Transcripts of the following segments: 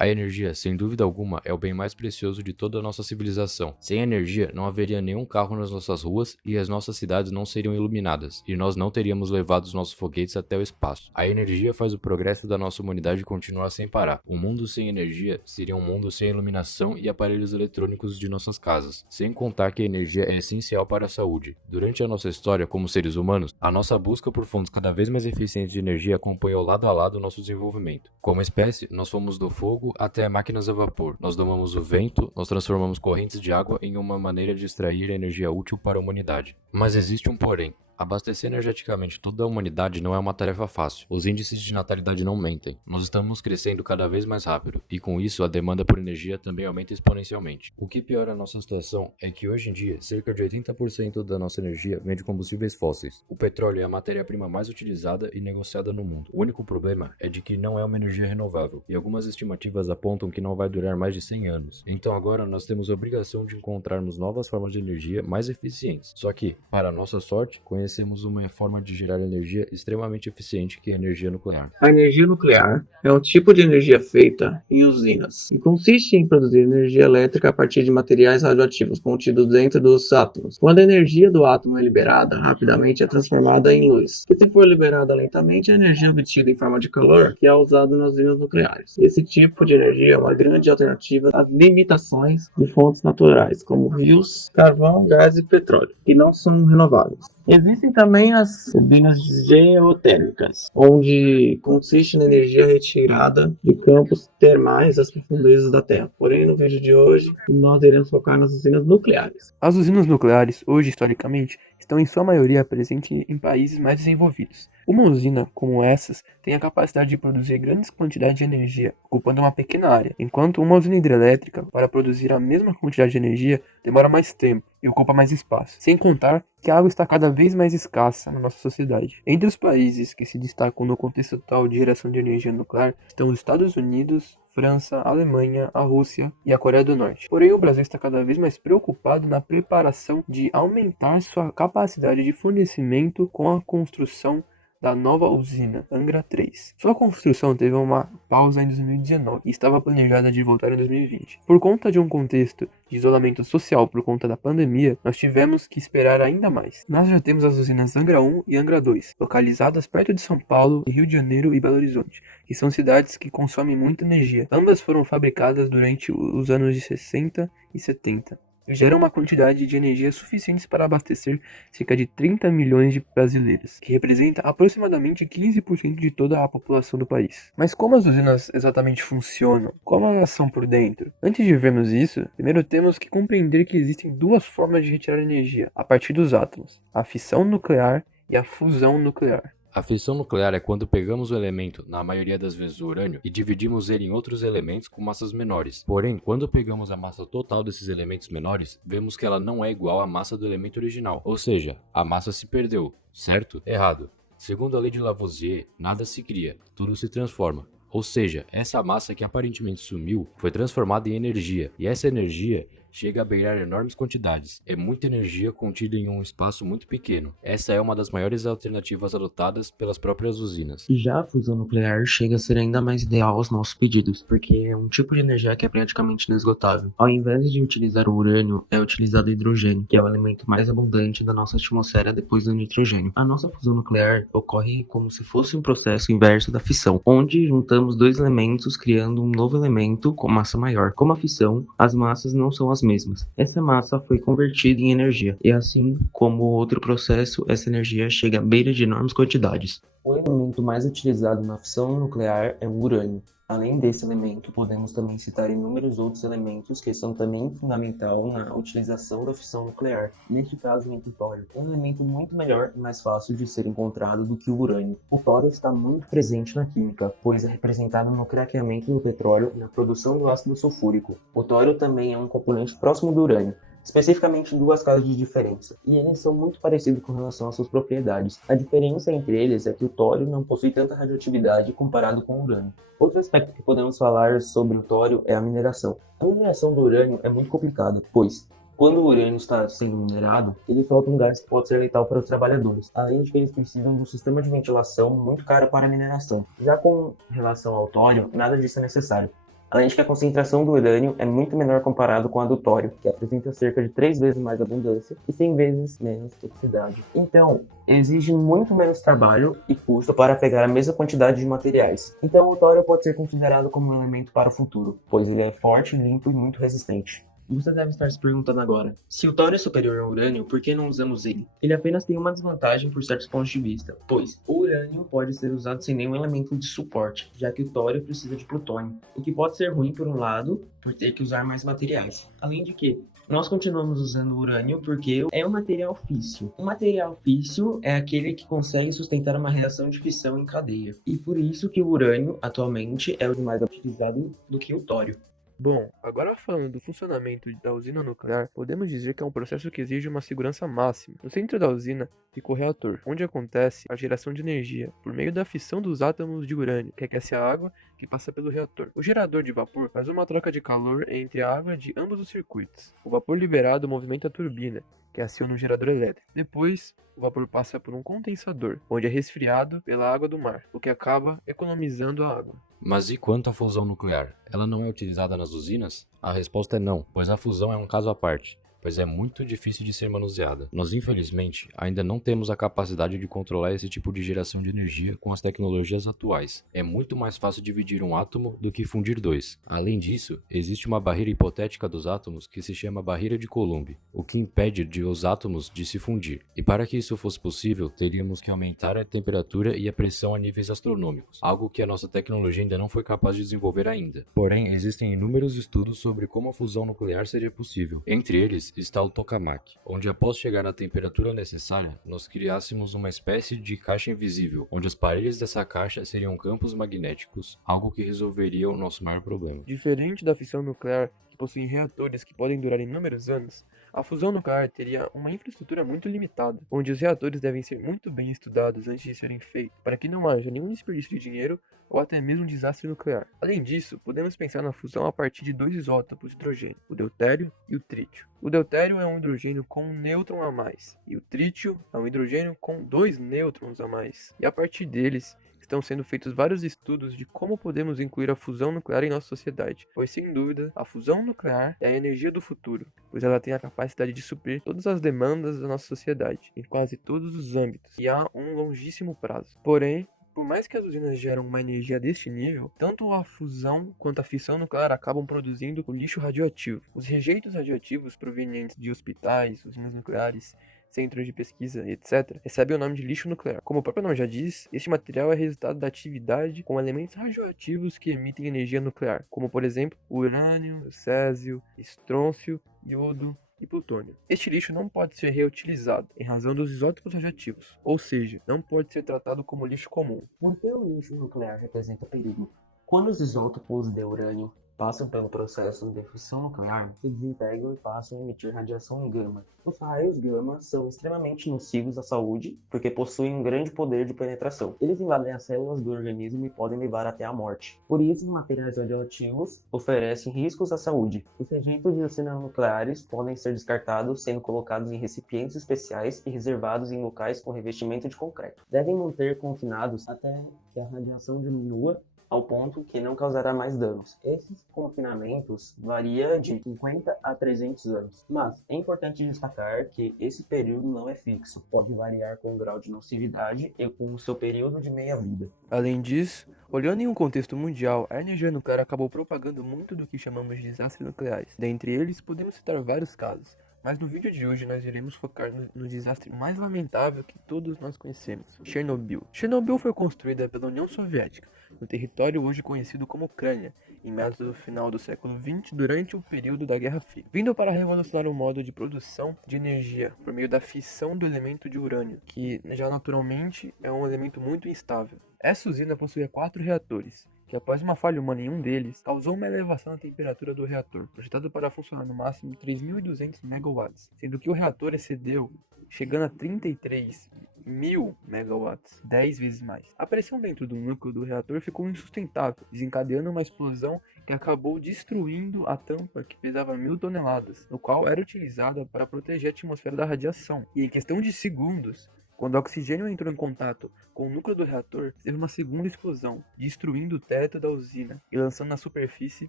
A energia, sem dúvida alguma, é o bem mais precioso de toda a nossa civilização. Sem energia, não haveria nenhum carro nas nossas ruas e as nossas cidades não seriam iluminadas, e nós não teríamos levado os nossos foguetes até o espaço. A energia faz o progresso da nossa humanidade continuar sem parar. Um mundo sem energia seria um mundo sem iluminação e aparelhos eletrônicos de nossas casas, sem contar que a energia é essencial para a saúde. Durante a nossa história como seres humanos, a nossa busca por fontes cada vez mais eficientes de energia acompanhou lado a lado o nosso desenvolvimento. Como espécie, nós fomos do fogo até máquinas a vapor. Nós domamos o vento, nós transformamos correntes de água em uma maneira de extrair energia útil para a humanidade. Mas existe um porém. Abastecer energeticamente toda a humanidade não é uma tarefa fácil. Os índices de natalidade não mentem. Nós estamos crescendo cada vez mais rápido, e com isso a demanda por energia também aumenta exponencialmente. O que piora a nossa situação é que hoje em dia, cerca de 80% da nossa energia vem de combustíveis fósseis. O petróleo é a matéria-prima mais utilizada e negociada no mundo. O único problema é de que não é uma energia renovável, e algumas estimativas apontam que não vai durar mais de 100 anos. Então agora nós temos a obrigação de encontrarmos novas formas de energia mais eficientes. Só que, para nossa sorte, conhecemos uma forma de gerar energia extremamente eficiente, que é a energia nuclear. A energia nuclear é um tipo de energia feita em usinas e consiste em produzir energia elétrica a partir de materiais radioativos contidos dentro dos átomos. Quando a energia do átomo é liberada, rapidamente é transformada em luz, e se for liberada lentamente, a energia obtida em forma de calor que é usada nas usinas nucleares. Esse tipo de energia é uma grande alternativa às limitações de fontes naturais, como rios, carvão, gás e petróleo, que não são renováveis. Existem também as turbinas geotérmicas, onde consiste na energia retirada de campos termais das profundezas da Terra. Porém, no vídeo de hoje, nós iremos focar nas usinas nucleares. As usinas nucleares, hoje historicamente, estão em sua maioria presentes em países mais desenvolvidos. Uma usina como essas tem a capacidade de produzir grandes quantidades de energia, ocupando uma pequena área, enquanto uma usina hidrelétrica, para produzir a mesma quantidade de energia, demora mais tempo e ocupa mais espaço. Sem contar que a água está cada vez mais escassa na nossa sociedade. Entre os países que se destacam no contexto atual de geração de energia nuclear estão os Estados Unidos, França, a Alemanha, a Rússia e a Coreia do Norte. Porém, o Brasil está cada vez mais preocupado na preparação de aumentar sua capacidade de fornecimento com a construção da nova usina Angra 3. Sua construção teve uma pausa em 2019 e estava planejada de voltar em 2020. Por conta de um contexto de isolamento social por conta da pandemia, nós tivemos que esperar ainda mais. Nós já temos as usinas Angra 1 e Angra 2, localizadas perto de São Paulo, Rio de Janeiro e Belo Horizonte, que são cidades que consomem muita energia. Ambas foram fabricadas durante os anos de 60 e 70. Geram uma quantidade de energia suficiente para abastecer cerca de 30 milhões de brasileiros, que representa aproximadamente 15% de toda a população do país. Mas como as usinas exatamente funcionam? Como elas são por dentro? Antes de vermos isso, primeiro temos que compreender que existem duas formas de retirar energia a partir dos átomos: a fissão nuclear e a fusão nuclear. A fissão nuclear é quando pegamos o elemento, na maioria das vezes o urânio, e dividimos ele em outros elementos com massas menores. Porém, quando pegamos a massa total desses elementos menores, vemos que ela não é igual à massa do elemento original. Ou seja, a massa se perdeu. Certo? Errado. Segundo a lei de Lavoisier, nada se cria, tudo se transforma. Ou seja, essa massa que aparentemente sumiu foi transformada em energia, e essa energia chega a beirar enormes quantidades. É muita energia contida em um espaço muito pequeno. Essa é uma das maiores alternativas adotadas pelas próprias usinas. Já a fusão nuclear chega a ser ainda mais ideal aos nossos pedidos, porque é um tipo de energia que é praticamente inesgotável. Ao invés de utilizar o urânio, é utilizado o hidrogênio, que é o elemento mais abundante da nossa atmosfera depois do nitrogênio. A nossa fusão nuclear ocorre como se fosse um processo inverso da fissão, onde juntamos dois elementos criando um novo elemento com massa maior. Como a fissão, as massas não são as mesmas. Essa massa foi convertida em energia, e assim como outro processo, essa energia chega à beira de enormes quantidades. O elemento mais utilizado na fissão nuclear é o urânio. Além desse elemento, podemos também citar inúmeros outros elementos que são também fundamental na utilização da fissão nuclear. Neste caso, o tório é um elemento muito melhor e mais fácil de ser encontrado do que o urânio. O tório está muito presente na química, pois é representado no craqueamento do petróleo e na produção do ácido sulfúrico. O tório também é um componente próximo do urânio, especificamente em duas casas de diferença, e eles são muito parecidos com relação às suas propriedades. A diferença entre eles é que o tório não possui tanta radioatividade comparado com o urânio. Outro aspecto que podemos falar sobre o tório é a mineração. A mineração do urânio é muito complicada, pois quando o urânio está sendo minerado, ele solta um gás que pode ser letal para os trabalhadores, além de que eles precisam de um sistema de ventilação muito caro para a mineração. Já com relação ao tório, nada disso é necessário. Além de que a concentração do urânio é muito menor comparado com a do tório, que apresenta cerca de 3 vezes mais abundância e 100 vezes menos toxicidade. Então, exige muito menos trabalho e custo para pegar a mesma quantidade de materiais. Então, o tório pode ser considerado como um elemento para o futuro, pois ele é forte, limpo e muito resistente. Você deve estar se perguntando agora, se o tório é superior ao urânio, por que não usamos ele? Ele apenas tem uma desvantagem por certos pontos de vista, pois o urânio pode ser usado sem nenhum elemento de suporte, já que o tório precisa de plutônio, o que pode ser ruim por um lado, por ter que usar mais materiais. Além de que, nós continuamos usando o urânio porque é um material físsil. O material físsil é aquele que consegue sustentar uma reação de fissão em cadeia, e por isso que o urânio, atualmente, é o mais utilizado do que o tório. Bom, agora falando do funcionamento da usina nuclear, podemos dizer que é um processo que exige uma segurança máxima. No centro da usina fica o reator, onde acontece a geração de energia por meio da fissão dos átomos de urânio, que aquece a água que passa pelo reator. O gerador de vapor faz uma troca de calor entre a água de ambos os circuitos. O vapor liberado movimenta a turbina, que aciona o gerador elétrico. Depois, o vapor passa por um condensador, onde é resfriado pela água do mar, o que acaba economizando a água. Mas e quanto à fusão nuclear? Ela não é utilizada nas usinas? A resposta é não, pois a fusão é um caso à parte, pois é muito difícil de ser manuseada. Nós, infelizmente, ainda não temos a capacidade de controlar esse tipo de geração de energia com as tecnologias atuais. É muito mais fácil dividir um átomo do que fundir dois. Além disso, existe uma barreira hipotética dos átomos que se chama barreira de Coulomb, o que impede os átomos de se fundir. E para que isso fosse possível, teríamos que aumentar a temperatura e a pressão a níveis astronômicos, algo que a nossa tecnologia ainda não foi capaz de desenvolver ainda. Porém, existem inúmeros estudos sobre como a fusão nuclear seria possível. Entre eles, está o tokamak, onde após chegar à temperatura necessária, nós criássemos uma espécie de caixa invisível, onde as paredes dessa caixa seriam campos magnéticos, algo que resolveria o nosso maior problema. Diferente da fissão nuclear, que possui reatores que podem durar inúmeros anos, a fusão nuclear teria uma infraestrutura muito limitada, onde os reatores devem ser muito bem estudados antes de serem feitos, para que não haja nenhum desperdício de dinheiro ou até mesmo desastre nuclear. Além disso, podemos pensar na fusão a partir de dois isótopos de hidrogênio, o deutério e o trítio. O deutério é um hidrogênio com um nêutron a mais, e o trítio é um hidrogênio com dois nêutrons a mais. E a partir deles, estão sendo feitos vários estudos de como podemos incluir a fusão nuclear em nossa sociedade, pois sem dúvida, a fusão nuclear é a energia do futuro, pois ela tem a capacidade de suprir todas as demandas da nossa sociedade, em quase todos os âmbitos, e há um longíssimo prazo. Porém, por mais que as usinas geram uma energia deste nível, tanto a fusão quanto a fissão nuclear acabam produzindo o lixo radioativo. Os rejeitos radioativos provenientes de hospitais, usinas nucleares, centros de pesquisa, etc., recebem o nome de lixo nuclear. Como o próprio nome já diz, este material é resultado da atividade com elementos radioativos que emitem energia nuclear, como por exemplo urânio, césio, estrôncio, iodo e plutônio. Este lixo não pode ser reutilizado em razão dos isótopos radioativos, ou seja, não pode ser tratado como lixo comum. Por que o lixo nuclear representa perigo? Quando os isótopos de urânio passam pelo processo de fissão nuclear, se desintegram e passam a emitir radiação gama. Os raios gama são extremamente nocivos à saúde porque possuem um grande poder de penetração. Eles invadem as células do organismo e podem levar até a morte. Por isso, os materiais radioativos oferecem riscos à saúde. Os rejeitos de usinas nucleares podem ser descartados, sendo colocados em recipientes especiais e reservados em locais com revestimento de concreto. Devem manter confinados até que a radiação diminua ao ponto que não causará mais danos. Esses confinamentos variam de 50 a 300 anos, mas é importante destacar que esse período não é fixo, pode variar com o grau de nocividade e com o seu período de meia-vida. Além disso, olhando em um contexto mundial, a energia nuclear acabou propagando muito do que chamamos de desastres nucleares. Dentre eles, podemos citar vários casos, mas no vídeo de hoje nós iremos focar no desastre mais lamentável que todos nós conhecemos, Chernobyl. Chernobyl foi construída pela União Soviética, no território hoje conhecido como Ucrânia, em meados do final do século XX, durante o período da Guerra Fria, vindo para revolucionar o modo de produção de energia por meio da fissão do elemento de urânio, que já naturalmente é um elemento muito instável. Essa usina possuía 4 reatores, que após uma falha humana em um deles, causou uma elevação na temperatura do reator, projetado para funcionar no máximo 3.200 megawatts, sendo que o reator excedeu, chegando a 33.000 megawatts, 10 vezes mais. A pressão dentro do núcleo do reator ficou insustentável, desencadeando uma explosão que acabou destruindo a tampa que pesava 1.000 toneladas, no qual era utilizada para proteger a atmosfera da radiação. E em questão de segundos, Quando o oxigênio entrou em contato com o núcleo do reator, teve uma segunda explosão, destruindo o teto da usina e lançando na superfície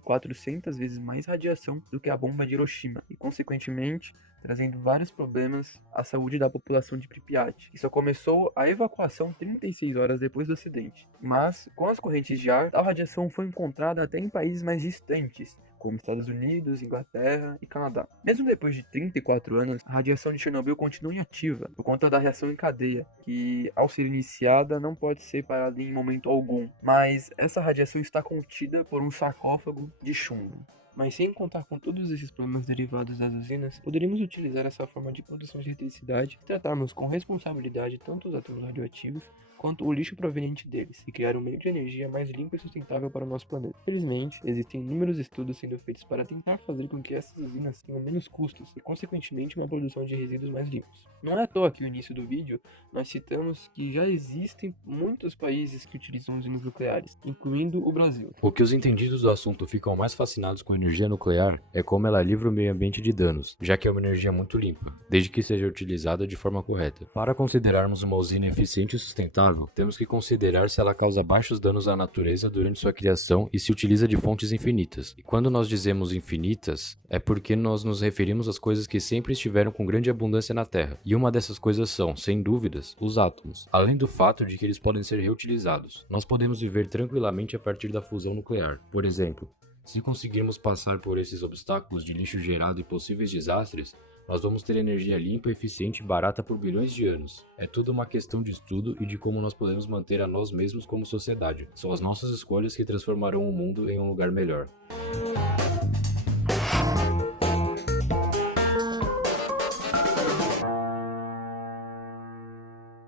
400 vezes mais radiação do que a bomba de Hiroshima, e consequentemente trazendo vários problemas à saúde da população de Pripyat. E só começou a evacuação 36 horas depois do acidente. Mas, com as correntes de ar, a radiação foi encontrada até em países mais distantes, como Estados Unidos, Inglaterra e Canadá. Mesmo depois de 34 anos, a radiação de Chernobyl continua inativa, por conta da reação em cadeia, que, ao ser iniciada, não pode ser parada em momento algum. Mas essa radiação está contida por um sarcófago de chumbo. Mas sem contar com todos esses problemas derivados das usinas, poderíamos utilizar essa forma de produção de eletricidade e tratarmos com responsabilidade tanto os átomos radioativos quanto o lixo proveniente deles, e criar um meio de energia mais limpo e sustentável para o nosso planeta. Felizmente, existem inúmeros estudos sendo feitos para tentar fazer com que essas usinas tenham menos custos e, consequentemente, uma produção de resíduos mais limpos. Não é à toa que no início do vídeo nós citamos que já existem muitos países que utilizam usinas nucleares, incluindo o Brasil. O que os entendidos do assunto ficam mais fascinados com a energia nuclear é como ela livra o meio ambiente de danos, já que é uma energia muito limpa, desde que seja utilizada de forma correta. Para considerarmos uma usina eficiente e sustentável, temos que considerar se ela causa baixos danos à natureza durante sua criação e se utiliza de fontes infinitas. E quando nós dizemos infinitas, é porque nós nos referimos às coisas que sempre estiveram com grande abundância na Terra. E uma dessas coisas são, sem dúvidas, os átomos. Além do fato de que eles podem ser reutilizados, nós podemos viver tranquilamente a partir da fusão nuclear. Por exemplo, se conseguirmos passar por esses obstáculos de lixo gerado e possíveis desastres, nós vamos ter energia limpa, eficiente e barata por bilhões de anos. É tudo uma questão de estudo e de como nós podemos manter a nós mesmos como sociedade. São as nossas escolhas que transformarão o mundo em um lugar melhor.